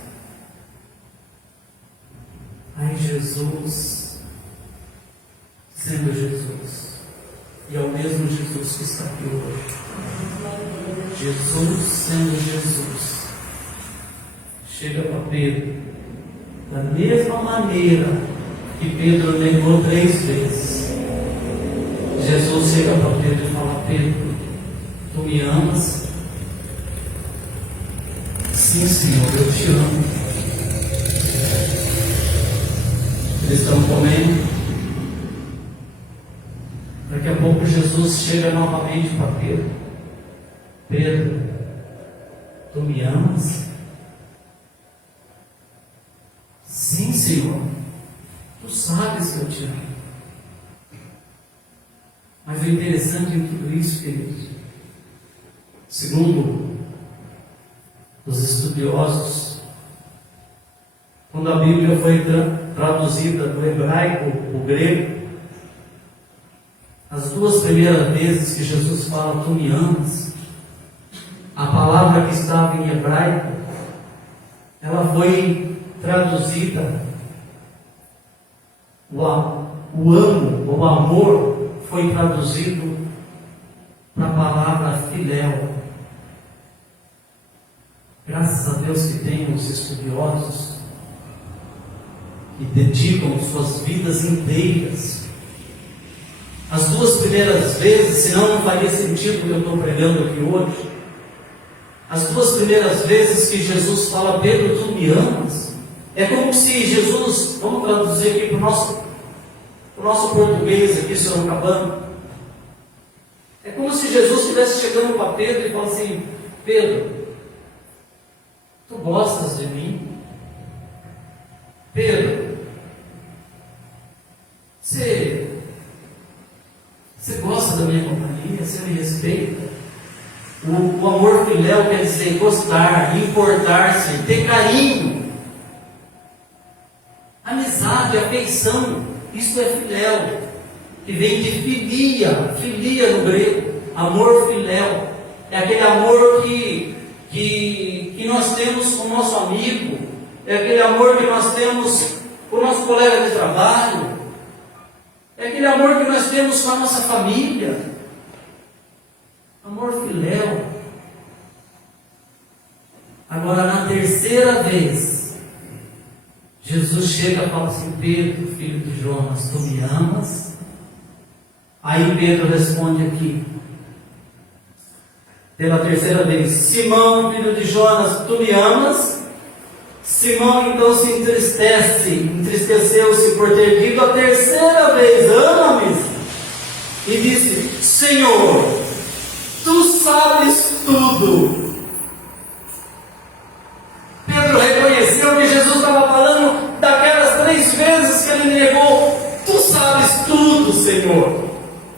Aí Jesus, sendo Jesus, e é o mesmo Jesus que está aqui hoje. Jesus sendo Jesus, chega para Pedro, da mesma maneira que Pedro negou 3 vezes. Jesus chega para Pedro e fala: Pedro, tu me amas? Sim, Senhor, eu te amo. Eles estão comendo. Daqui a pouco Jesus chega novamente para Pedro: Pedro, tu me amas? Sim, Senhor, tu sabes que eu te amo. Mas o interessante em tudo isso, queridos, segundo os estudiosos, quando a Bíblia foi traduzida do hebraico para o grego, as 2 primeiras vezes que Jesus fala tu me amas, a palavra que estava em hebraico, ela foi traduzida, o amo, o amor, foi traduzido para a palavra filéu. Graças a Deus que tem os estudiosos que dedicam suas vidas inteiras. As 2 primeiras vezes, senão não faria sentido o que eu estou pregando aqui hoje. As 2 primeiras vezes que Jesus fala: Pedro, tu me amas? É como se Jesus, vamos traduzir aqui para o nosso português aqui, Sorocabana. É como se Jesus estivesse chegando para Pedro e falando assim: Pedro, tu gostas de mim? Pedro, você gosta da minha companhia? Você me respeita? O amor filéu quer dizer gostar, importar-se, ter carinho, amizade, afeição. Isso é filéu, que vem de filia no grego, amor filéu. É aquele amor que nós temos com o nosso amigo, é aquele amor que nós temos com o nosso colega de trabalho, é aquele amor que nós temos com a nossa família. Amor filéu. Agora, na 3ª vez, Jesus chega e fala assim: Pedro, filho de Jonas, tu me amas? Aí Pedro responde aqui, pela 3ª vez: Simão, filho de Jonas, tu me amas? Simão então se entristeceu-se por ter dito a 3ª vez: ama-me? E disse: Senhor, tu sabes tudo. Pedro reconheceu que Jesus estava falando daquelas 3 vezes que ele negou: tu sabes tudo, Senhor.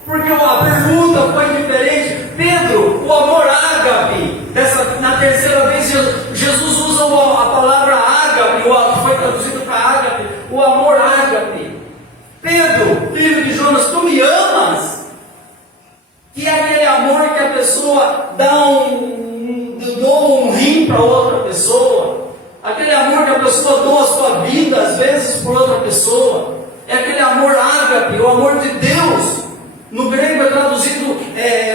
Porque a pergunta foi diferente. Pedro, o amor ágape, na 3ª vez Jesus usa a palavra ágape, que foi traduzido para ágape, o amor ágape. Pedro, filho de Jonas, tu me amas? Que é aquele amor que a pessoa dá um rim para outra pessoa. a pessoa doa a sua vida, às vezes, por outra pessoa. É aquele amor ágape, o amor de Deus. No grego é traduzido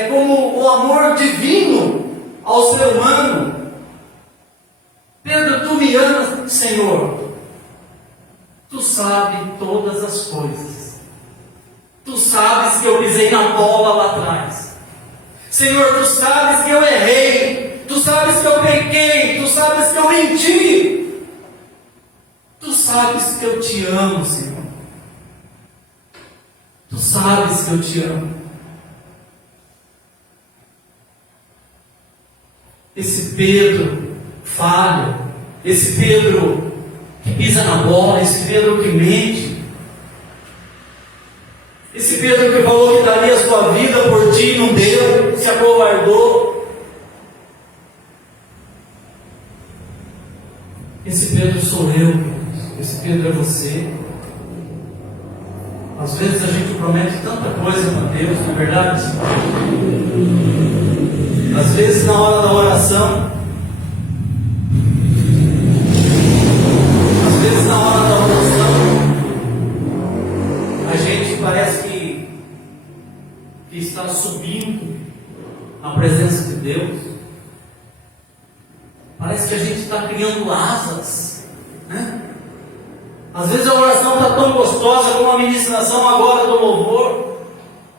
como o amor divino ao ser humano. Pedro, tu me amas, Senhor. Tu sabes todas as coisas. Tu sabes que eu pisei na bola lá atrás. Senhor, tu sabes que eu errei. Tu sabes que eu pequei. Tu sabes que eu menti. Tu sabes que eu te amo, Senhor. Tu sabes que eu te amo. Esse Pedro falho, esse Pedro que pisa na bola, esse Pedro que mente, esse Pedro que falou que daria a sua vida por ti e não deu, se acovardou. Esse Pedro sou eu, esse Pedro é você. Às vezes a gente promete tanta coisa para Deus, não é verdade? Às vezes na hora da oração, a gente parece que está subindo na presença de Deus. Parece que a gente está criando asas, né? Às vezes a oração está tão gostosa como a ministração agora do louvor.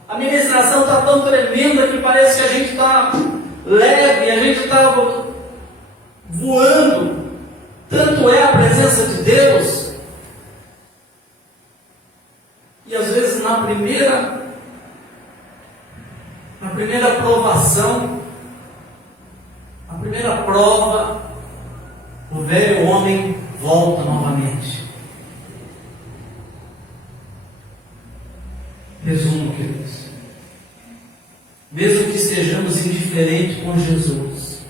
A ministração está tão tremenda que parece que a gente está leve, a gente está voando. Tanto é a presença de Deus. E às vezes na primeira provação, a primeira prova, o velho homem volta novamente. Resumo, queridos. Mesmo que estejamos indiferentes com Jesus,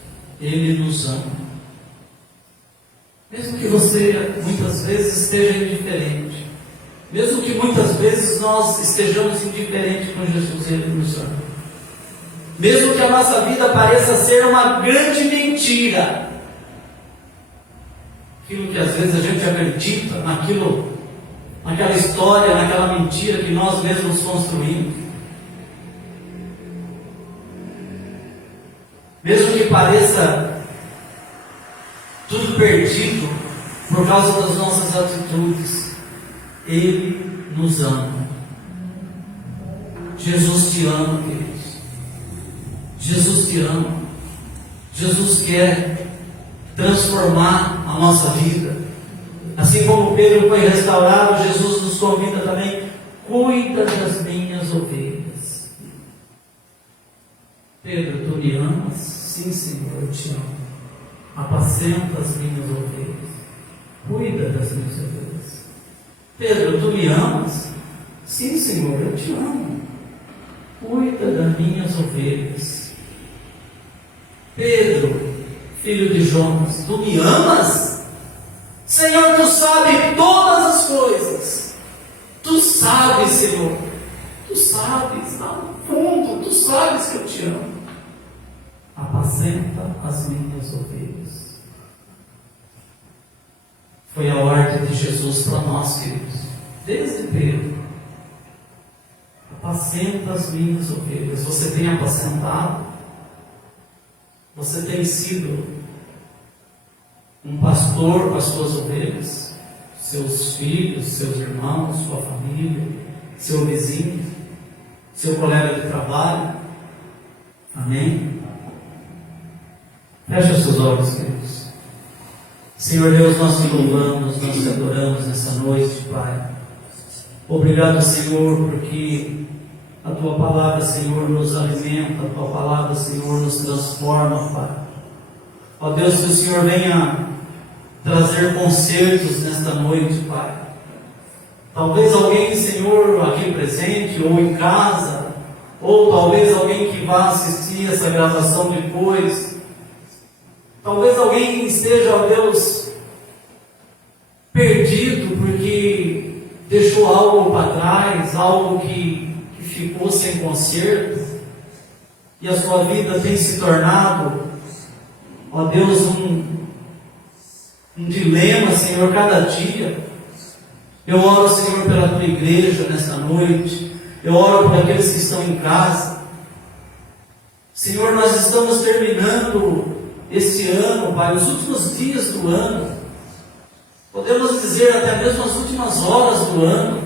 Ele nos ama. Mesmo que você muitas vezes esteja indiferente, mesmo que muitas vezes nós estejamos indiferentes com Jesus, Ele nos ama. Mesmo que a nossa vida pareça ser uma grande mentira, aquilo que às vezes a gente acredita, naquela história, naquela mentira que nós mesmos construímos. Mesmo que pareça tudo perdido por causa das nossas atitudes, Ele nos ama. Jesus te ama, queridos. Jesus te ama. Jesus quer transformar a nossa vida. Assim como Pedro foi restaurado, Jesus nos convida também: cuida das minhas ovelhas. Pedro, tu me amas? Sim, Senhor, eu te amo. Apacenta as minhas ovelhas. Cuida das minhas ovelhas. Pedro, tu me amas? Sim, Senhor, eu te amo. Cuida das minhas ovelhas. Pedro, filho de Jonas, tu me amas? Senhor, tu sabes todas as coisas. Tu sabes, Senhor. Tu sabes, lá no fundo, tu sabes que eu te amo. Apacenta as minhas ovelhas. Foi a ordem de Jesus para nós, queridos, desde Pedro. Apacenta as minhas ovelhas. Você tem apacentado? Você tem sido um pastor para as suas ovelhas? Seus filhos, seus irmãos, sua família, seu vizinho, seu colega de trabalho? Amém? Feche seus olhos, queridos. Senhor Deus, nós te louvamos, nós te adoramos nessa noite, Pai. Obrigado, Senhor, porque a Tua palavra, Senhor, nos alimenta, a Tua palavra, Senhor, nos transforma, Pai. Ó Deus, que o Senhor venha trazer concertos nesta noite, Pai. Talvez alguém, Senhor, aqui presente, ou em casa, ou talvez alguém que vá assistir essa gravação depois. Talvez alguém esteja, ó Deus, perdido porque deixou algo para trás, algo que ficou sem conserto, e a sua vida tem se tornado, ó Deus, um dilema, Senhor, cada dia. Eu oro, Senhor, pela tua igreja nesta noite. Eu oro por aqueles que estão em casa. Senhor, nós estamos terminando este ano, Pai, os últimos dias do ano. Podemos dizer até mesmo as últimas horas do ano.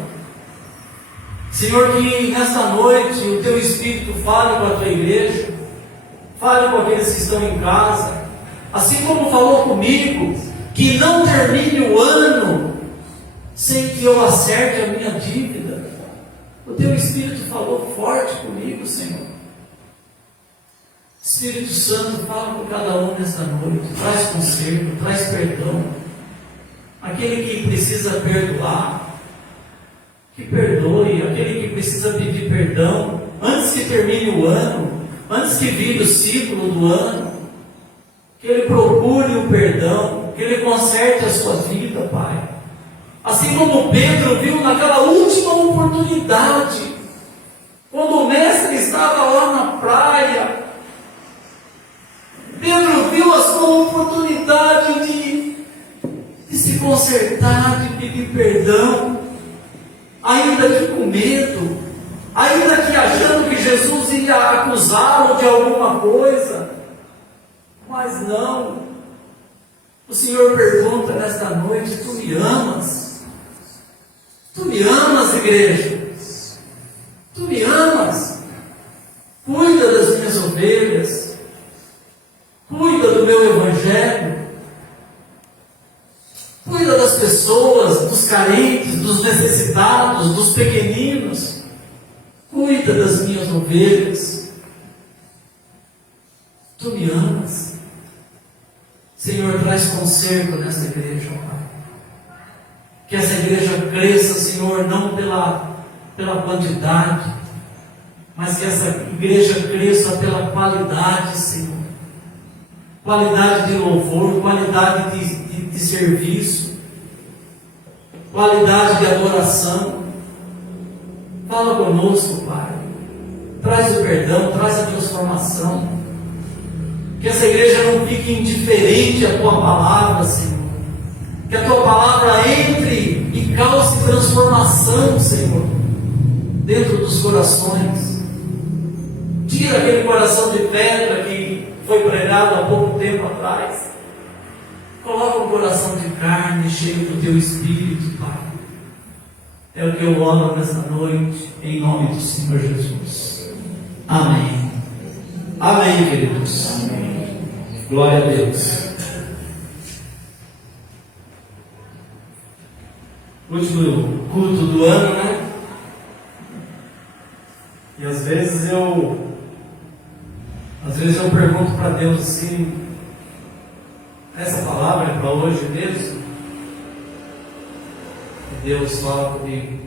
Senhor, que nesta noite o teu Espírito fale com a tua igreja, fale com aqueles que estão em casa, assim como falou comigo, que não termine o ano sem que eu acerte a minha dívida. O teu Espírito falou forte comigo, Senhor. Espírito Santo, fala com cada um nesta noite, traz conserto, traz perdão. Aquele que precisa perdoar, que perdoe. Aquele que precisa pedir perdão, antes que termine o ano, antes que vire o ciclo do ano, que ele procure o perdão, que ele conserte a sua vida, Pai. Assim como Pedro viu naquela última oportunidade, quando o mestre estava lá na praia, Pedro viu a sua oportunidade de se consertar, de pedir perdão, ainda que com medo, ainda que achando que Jesus ia acusá-lo de alguma coisa, mas não. O Senhor pergunta nesta noite: tu me amas? Tu me amas, igreja? Tu me amas? Cuida das minhas ovelhas, cuida do meu evangelho, cuida das pessoas, dos carentes, dos necessitados, dos pequeninos, cuida das minhas ovelhas. Tu me amas? Senhor, traz conserto nesta igreja, Pai. Que essa igreja cresça, Senhor, não pela quantidade, mas que essa igreja cresça pela qualidade, Senhor. Qualidade de louvor, qualidade de serviço, qualidade de adoração. Fala conosco, Pai. Traz o perdão, traz a transformação. Que essa igreja não fique indiferente à tua palavra, Senhor. Que a tua palavra entre e cause transformação, Senhor, dentro dos corações. Tira aquele coração de pedra que foi pregado há pouco tempo atrás. Coloca um coração de carne cheio do teu Espírito, Pai. É o que eu oro nesta noite, em nome do Senhor Jesus. Amém. Amém, queridos. Amém. Glória a Deus. Último culto do ano, né? E às vezes eu pergunto para Deus assim: essa palavra é para hoje mesmo? E Deus fala comigo: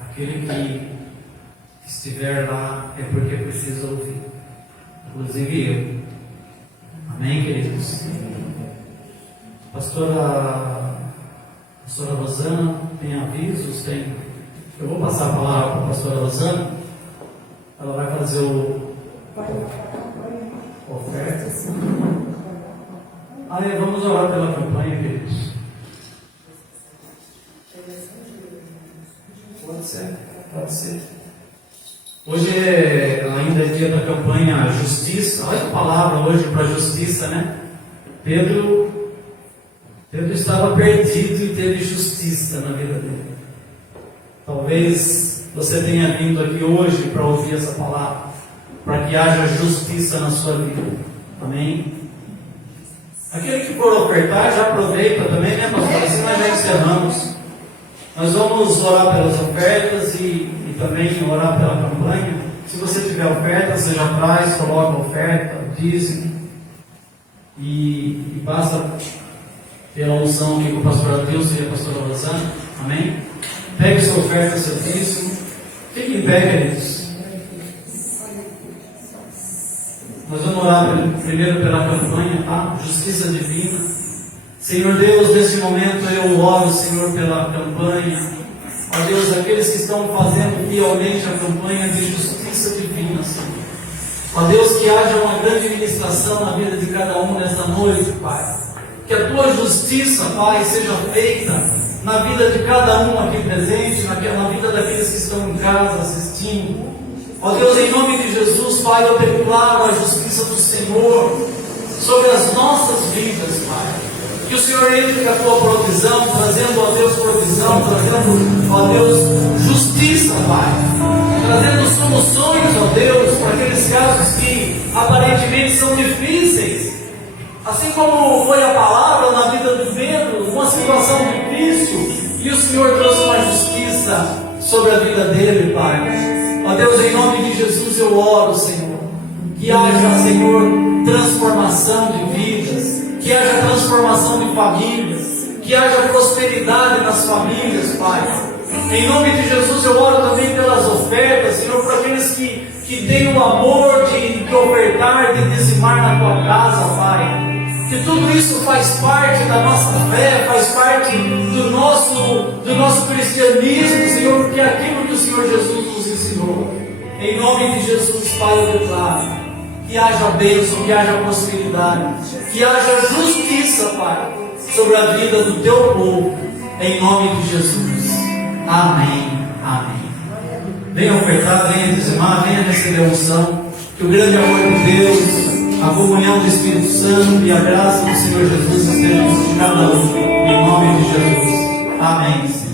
aquele que estiver lá é porque precisa ouvir, inclusive eu. Amém, queridos? Pastora Rosana tem avisos? Eu vou passar a palavra para a pastora Rosana. Ela vai fazer oferta. Vamos orar pela campanha, queridos. Pode ser. Hoje ainda é dia da campanha Justiça. Olha a palavra hoje para Justiça, né? Pedro estava perdido e teve justiça na vida dele. Talvez você tenha vindo aqui hoje para ouvir essa palavra, para que haja justiça na sua vida. Amém? Aquele que for ofertar, já aproveita também, né, pastor? Assim nós já encerramos. Nós vamos orar pelas ofertas e também orar pela campanha. Se você tiver oferta, você já traz, coloca a oferta, dízimo, e passa pela unção aqui com o pastor Adilson e a pastora Rosana. Amém? Pegue sua oferta, seu dízimo. Fique em pé, queridos. Nós vamos orar primeiro pela campanha, tá? Justiça divina. Senhor Deus, nesse momento eu oro, Senhor, pela campanha. Ó Deus, aqueles que estão fazendo fielmente a campanha de justiça divina, Senhor. Ó Deus, que haja uma grande ministração na vida de cada um nesta noite, Pai. Que a Tua justiça, Pai, seja feita na vida de cada um aqui presente, na vida daqueles que estão em casa assistindo. Ó Deus, em nome de Jesus, Pai, eu declaro a justiça do Senhor sobre as nossas vidas, Pai. Que o Senhor entre com a Tua provisão, trazendo, ó Deus, provisão, trazendo, ó Deus, justiça, Pai. Trazendo soluções, ó Deus, para aqueles casos que aparentemente são difíceis. Assim como foi a palavra na vida de Pedro, uma situação difícil, e o Senhor trouxe uma justiça sobre a vida dele, Pai. Ó Deus, em nome de Jesus eu oro, Senhor, que haja, Senhor, transformação de vidas, que haja transformação de famílias, que haja prosperidade nas famílias, Pai. Em nome de Jesus eu oro também pelas ofertas, Senhor, para aqueles que têm o amor de ofertar, de dizimar na Tua casa, Pai. Que tudo isso faz parte da nossa fé, faz parte do nosso cristianismo, Senhor, porque é aquilo que o Senhor Jesus nos ensinou. Em nome de Jesus, Pai, eu declaro que haja bênção, que haja prosperidade, que haja justiça, Pai, sobre a vida do Teu povo, em nome de Jesus. Amém, amém. Venha ofertar, venha dizimar, venha receber a unção, que o grande amor de Deus, a comunhão do Espírito Santo e a graça do Senhor Jesus estejam com cada um, em nome de Jesus. Amém.